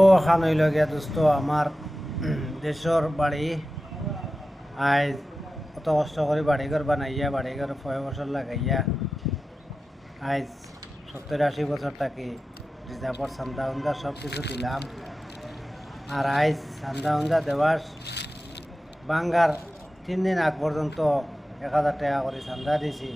ও খান হইল গিয়া দোস্ত আমার দেশর বাড়ি আজ কত কষ্ট করে বাড়িঘর বানাইয়া বাড়িঘর 6 বছর লাগাইয়া আজ 70-80 বছর থাকি রিজার্ভর চান্দা উন্দা সব কিছু দিলাম। আর আজ চান্দা উন্দা দেওয়ার বাঙ্গার 3 দিন আগ পর্যন্ত 1000 টাকা করে চান্দা দিছি।